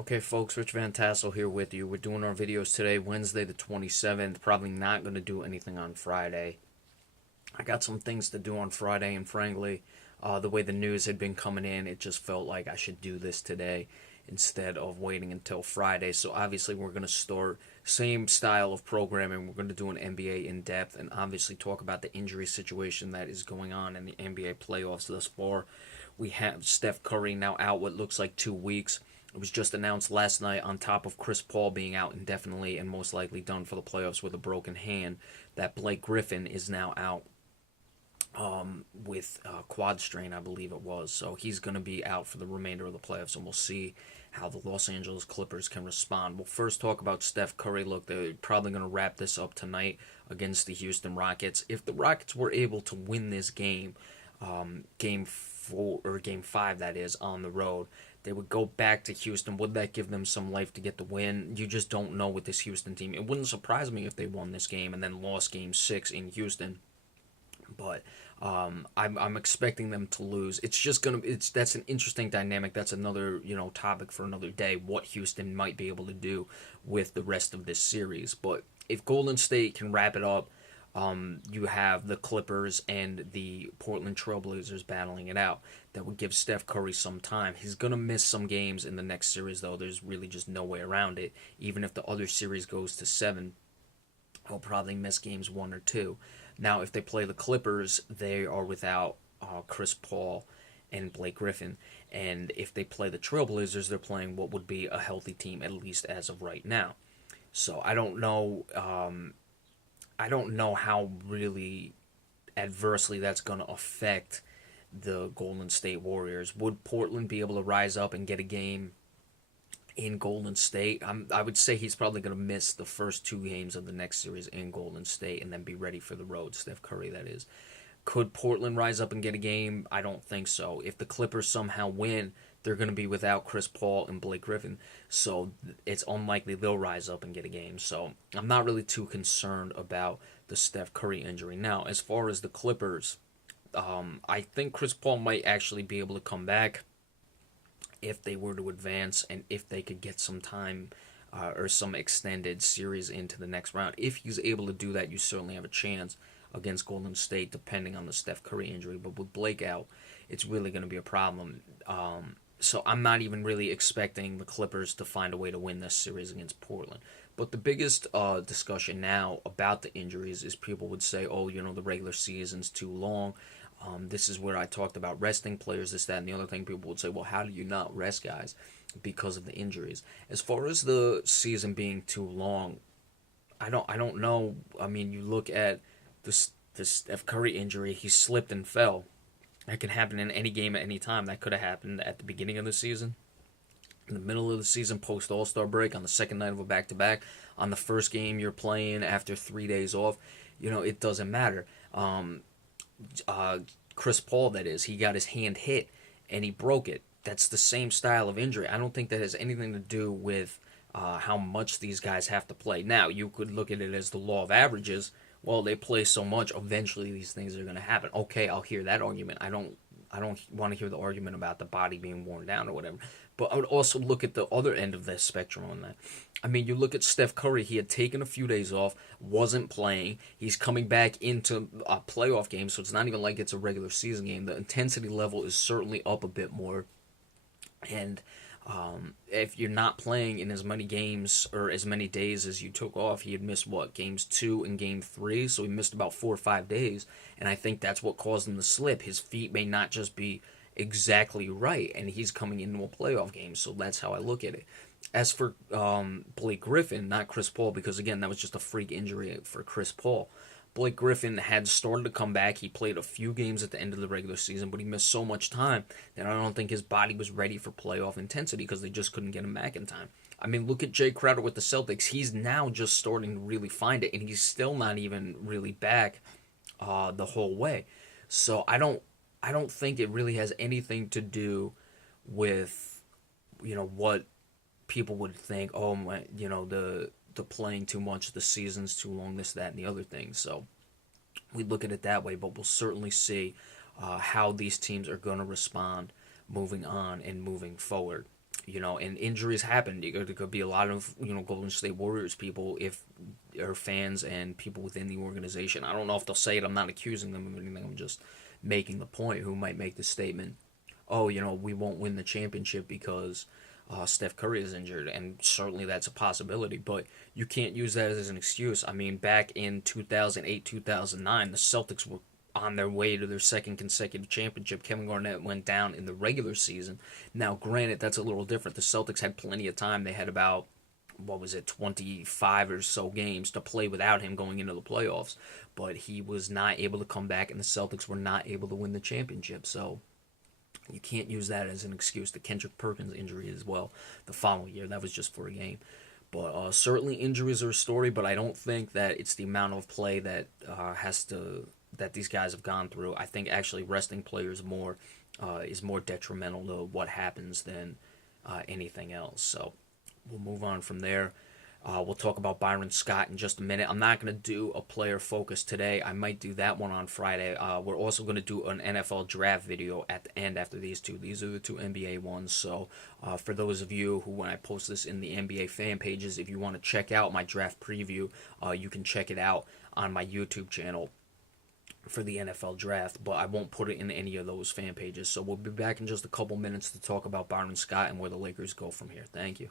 Okay, folks, Rich Van Tassel here with you. We're doing our videos today, Wednesday the 27th. Probably not going to do anything on Friday. I got some things to do on Friday, and frankly, the way the news had been coming in, it just felt like I should do this today instead of waiting until Friday. So obviously, we're going to start same style of programming. We're going to do an NBA in depth and obviously talk about the injury situation that is going on in the NBA playoffs thus far. We have Steph Curry now out what looks like 2 weeks. It was just announced last night, on top of Chris Paul being out indefinitely and most likely done for the playoffs with a broken hand, that Blake Griffin is now out with quad strain, I believe it was. So he's going to be out for the remainder of the playoffs, and we'll see how the Los Angeles Clippers can respond. We'll first talk about Steph Curry. Look, they're probably going to wrap this up tonight against the Houston Rockets. If the Rockets were able to win this game, game 4 or game 5, that is, on the road, they would go back to Houston. Would that give them some life to get the win? You just don't know with this Houston team. It wouldn't surprise me if they won this game and then lost game 6 in Houston. But I'm expecting them to lose. It's just gonna. That's an interesting dynamic. That's another topic for another day. What Houston might be able to do with the rest of this series. But if Golden State can wrap it up, you have the Clippers and the Portland Trailblazers battling it out. That would give Steph Curry some time. He's gonna miss some games in the next series, though. There's really just no way around it. Even if the other series goes to 7, he'll probably miss games 1 or 2. Now, if they play the Clippers, they are without Chris Paul and Blake Griffin. And if they play the Trailblazers, they're playing what would be a healthy team, at least as of right now. So I don't know. I don't know how really adversely that's going to affect the Golden State Warriors. Would Portland be able to rise up and get a game in Golden State? I would say he's probably going to miss the first 2 games of the next series in Golden State and then be ready for the road. Steph Curry, that is. Could Portland rise up and get a game? I don't think so. If the Clippers somehow win, they're going to be without Chris Paul and Blake Griffin. So it's unlikely they'll rise up and get a game. So I'm not really too concerned about the Steph Curry injury. Now, as far as the Clippers, I think Chris Paul might actually be able to come back if they were to advance and if they could get some time or some extended series into the next round. If he's able to do that, you certainly have a chance against Golden State, depending on the Steph Curry injury. But with Blake out, it's really going to be a problem. So I'm not even really expecting the Clippers to find a way to win this series against Portland. But the biggest discussion now about the injuries is people would say, oh, the regular season's too long. This is where I talked about resting players, this, that, and the other thing. People would say, well, how do you not rest guys because of the injuries? As far as the season being too long, I don't know. I mean, you look at the Steph Curry injury, he slipped and fell. That can happen in any game at any time. That could have happened at the beginning of the season, in the middle of the season, post All-Star break, on the second night of a back-to-back, on the first game you're playing after 3 days off. It doesn't matter. Chris Paul, that is, he got his hand hit and he broke it. That's the same style of injury. I don't think that has anything to do with how much these guys have to play. Now, you could look at it as the law of averages. Well, they play so much, eventually these things are going to happen. Okay, I'll hear that argument. I don't want to hear the argument about the body being worn down or whatever. But I would also look at the other end of the spectrum on that. I mean, you look at Steph Curry. He had taken a few days off, wasn't playing. He's coming back into a playoff game, so it's not even like it's a regular season game. The intensity level is certainly up a bit more. And if you're not playing in as many games or as many days as you took off, he had missed, games 2 and game 3, so he missed about 4 or 5 days, and I think that's what caused him to slip. His feet may not just be exactly right, and he's coming into a playoff game, so that's how I look at it. As for Blake Griffin, not Chris Paul, because again, that was just a freak injury for Chris Paul. Blake Griffin had started to come back. He played a few games at the end of the regular season, but he missed so much time that I don't think his body was ready for playoff intensity because they just couldn't get him back in time. I mean, look at Jay Crowder with the Celtics. He's now just starting to really find it, and he's still not even really back the whole way. So I don't think it really has anything to do with what people would think. Oh my, the playing too much, the season's too long, this, that, and the other thing. So we look at it that way, but we'll certainly see how these teams are going to respond moving on and moving forward. And injuries happen. There could be a lot of Golden State Warriors people, if or fans and people within the organization. I don't know if they'll say it. I'm not accusing them of anything. I'm just making the point. Who might make the statement, "Oh, we won't win the championship because Steph Curry is injured," and certainly that's a possibility. But you can't use that as an excuse. I mean, back in 2008, 2009, the Celtics were on their way to their second consecutive championship. Kevin Garnett went down in the regular season. Now, granted, that's a little different. The Celtics had plenty of time. They had about, what was it, 25 or so games to play without him going into the playoffs. But he was not able to come back, and the Celtics were not able to win the championship. So you can't use that as an excuse. The Kendrick Perkins injury as well the following year. That was just for a game. But certainly injuries are a story, but I don't think that it's the amount of play that that these guys have gone through. I think actually resting players more is more detrimental to what happens than anything else. So we'll move on from there. We'll talk about Byron Scott in just a minute. I'm not going to do a player focus today. I might do that one on Friday. We're also going to do an NFL draft video at the end after these two. These are the two NBA ones. So for those of you who, when I post this in the NBA fan pages, if you want to check out my draft preview, you can check it out on my YouTube channel for the NFL draft, but I won't put it in any of those fan pages. So we'll be back in just a couple minutes to talk about Byron Scott and where the Lakers go from here. Thank you.